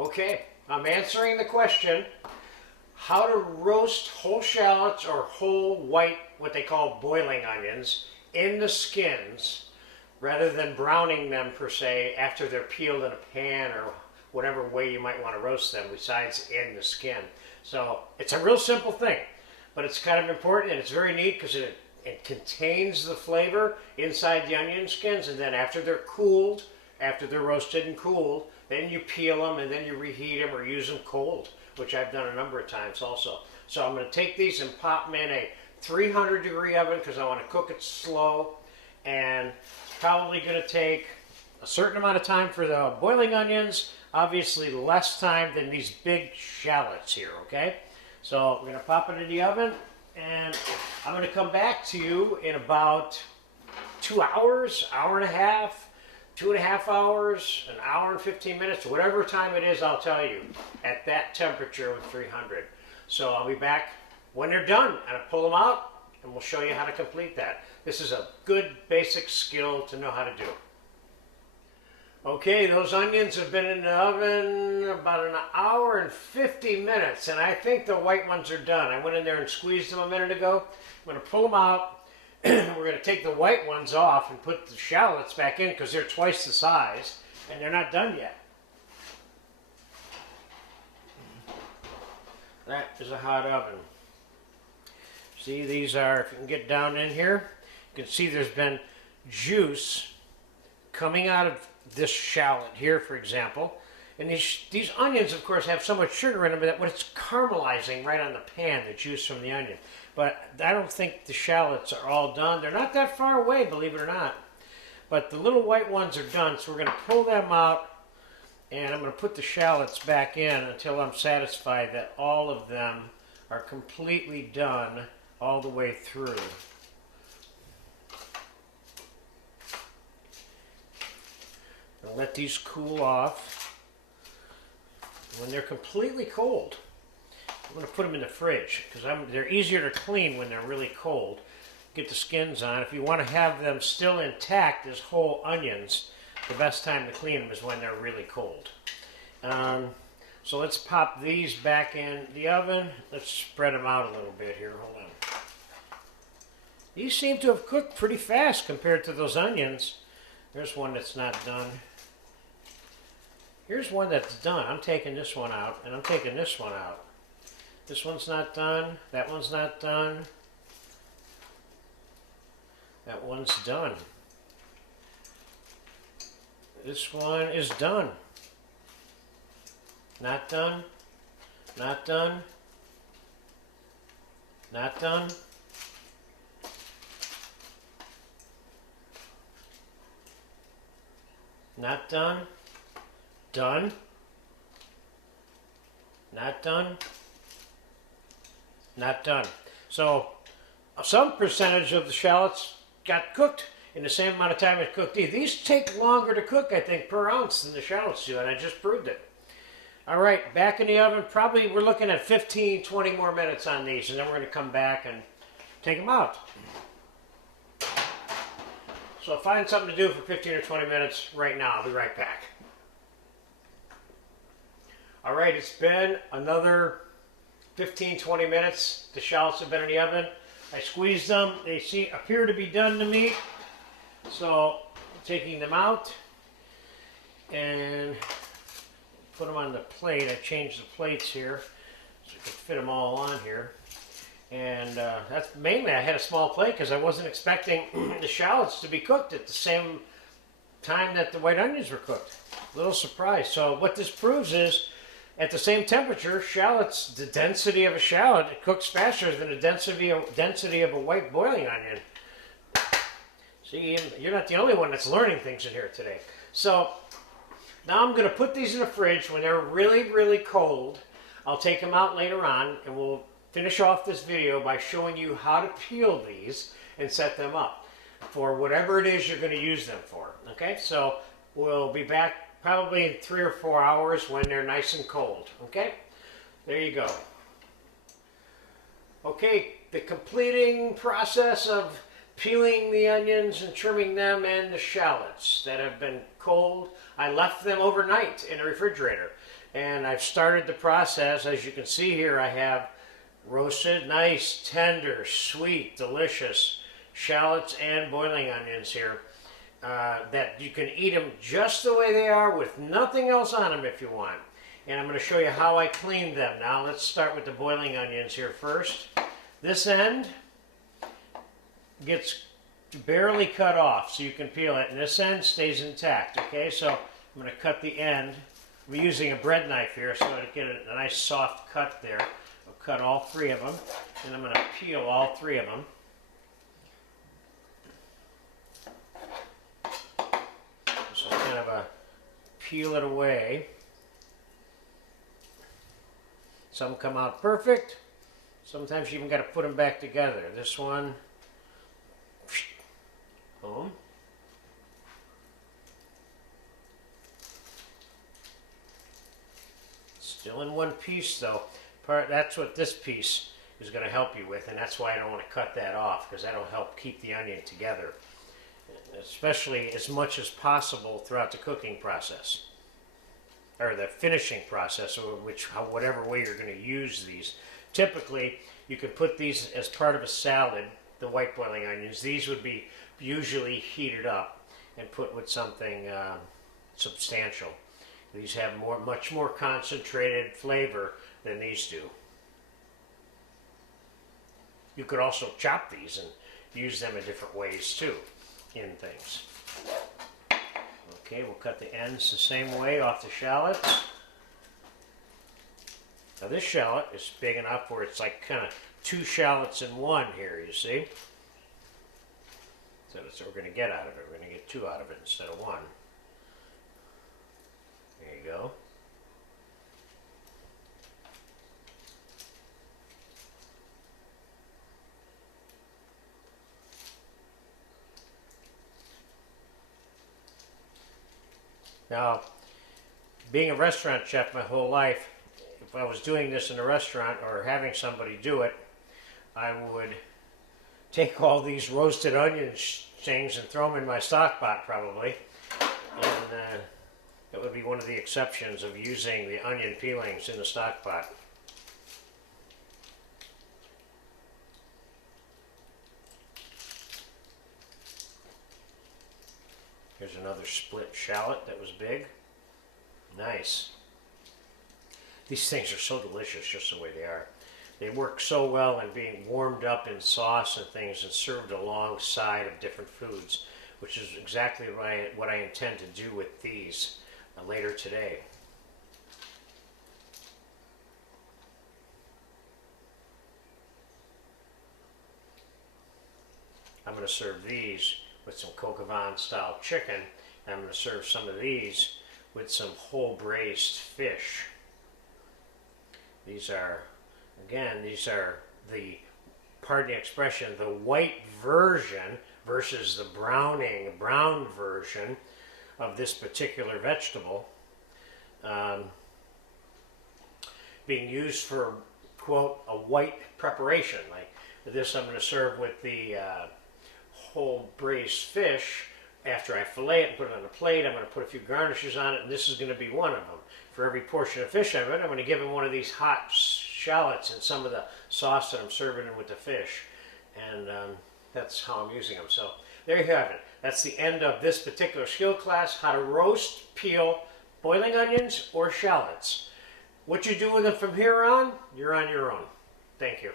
Okay, I'm answering the question, how to roast whole shallots or whole white, what they call boiling onions, in the skins, rather than browning them per se after they're peeled in a pan or whatever way you might want to roast them besides in the skin. So it's a real simple thing, but it's kind of important and it's very neat because it contains the flavor inside the onion skins, and then after they're cooled, after they're roasted and cooled, then you peel them and then you reheat them or use them cold, which I've done a number of times also. So I'm going to take these and pop them in a 300-degree oven because I want to cook it slow, and it's probably going to take a certain amount of time for the boiling onions, obviously less time than these big shallots here, okay? So we're going to pop it in the oven, and I'm going to come back to you in about 2 hours, hour and a half, 2.5 hours, an hour and 15 minutes, whatever time it is, I'll tell you, at that temperature with 300. So I'll be back when they're done, and I'll pull them out, and we'll show you how to complete that. This is a good basic skill to know how to do. Okay, those onions have been in the oven about an hour and 50 minutes, and I think the white ones are done. I went in there and squeezed them a minute ago. I'm going to pull them out. We're going to take the white ones off and put the shallots back in because they're twice the size, and they're not done yet. That is a hot oven. See, these are, if you can get down in here, you can see there's been juice coming out of this shallot here, for example. And these onions, of course, have so much sugar in them that it's caramelizing right on the pan, the juice from the onion. But I don't think the shallots are all done. They're not that far away, believe it or not. But the little white ones are done, so we're going to pull them out, and I'm going to put the shallots back in until I'm satisfied that all of them are completely done all the way through. I'll let these cool off. When they're completely cold, I'm going to put them in the fridge because they're easier to clean when they're really cold. Get the skins on. If you want to have them still intact as whole onions, the best time to clean them is when they're really cold. So let's pop these back in the oven. Let's spread them out a little bit here. Hold on. These seem to have cooked pretty fast compared to those onions. There's one that's not done. Here's one that's done. I'm taking this one out, and I'm taking this one out. This one's not done. That one's not done. That one's done. This one is done. Not done. Not done. Not done. Not done. Done. Not done. Not done. So some percentage of the shallots got cooked in the same amount of time it cooked these. These take longer to cook, I think, per ounce than the shallots do, and I just proved it. All right, back in the oven. Probably we're looking at 15, 20 more minutes on these, and then we're going to come back and take them out. So find something to do for 15 or 20 minutes right now. I'll be right back. All right, it's been another 15, 20 minutes. The shallots have been in the oven. I squeezed them. They appear to be done to me. So I'm taking them out and put them on the plate. I changed the plates here so I could fit them all on here. And that's mainly, I had a small plate because I wasn't expecting the shallots to be cooked at the same time that the white onions were cooked. A little surprise. So what this proves is, at the same temperature, shallots, the density of a shallot, it cooks faster than the density of a white boiling onion. See, you're not the only one that's learning things in here today. So now I'm going to put these in the fridge when they're really, really cold. I'll take them out later on, and we'll finish off this video by showing you how to peel these and set them up for whatever it is you're going to use them for. Okay, so we'll be back probably in 3 or 4 hours when they're nice and cold. Okay, there you go. Okay, the completing process of peeling the onions and trimming them and the shallots that have been cold. I left them overnight in the refrigerator. And I've started the process. As you can see here, I have roasted, nice, tender, sweet, delicious shallots and boiling onions here. That you can eat them just the way they are with nothing else on them if you want. And I'm going to show you how I cleaned them. Now let's start with the boiling onions here first. This end gets barely cut off so you can peel it, and this end stays intact. Okay, so I'm going to cut the end. I'm using a bread knife here so I get a nice soft cut there. I'll cut all three of them, and I'm going to peel all three of them. So kind of peel it away. Some come out perfect. Sometimes you even got to put them back together. This one, boom. Still in one piece though. That's what this piece is going to help you with, and that's why I don't want to cut that off, because that'll help keep the onion together, especially as much as possible throughout the cooking process, or the finishing process, or whatever way you're going to use these. Typically, you could put these as part of a salad, the white boiling onions. These would be usually heated up and put with something substantial. These have much more concentrated flavor than these do. You could also chop these and use them in different ways too in things. Okay, we'll cut the ends the same way off the shallots. Now this shallot is big enough where it's like kind of 2 shallots in one here, you see? So that's what we're going to get out of it. We're going to get 2 out of it instead of 1. There you go. Now, being a restaurant chef my whole life, if I was doing this in a restaurant or having somebody do it, I would take all these roasted onion things and throw them in my stock pot probably. And that would be one of the exceptions of using the onion peelings in the stock pot. Here's another split shallot that was big. Nice. These things are so delicious just the way they are. They work so well in being warmed up in sauce and things and served alongside of different foods, which is exactly what I intend to do with these later today. I'm going to serve these with some coq au vin style chicken, and I'm going to serve some of these with some whole braised fish. These are, again, the, pardon the expression, the white version versus the brown version of this particular vegetable, being used for, quote, a white preparation. Like this I'm going to serve with the whole braised fish. After I fillet it and put it on a plate, I'm going to put a few garnishes on it, and this is going to be one of them. For every portion of fish I put, I'm going to give him one of these hot shallots and some of the sauce that I'm serving him with the fish. And that's how I'm using them. So there you have it. That's the end of this particular skill class, how to roast, peel, boiling onions or shallots. What you do with them from here on, you're on your own. Thank you.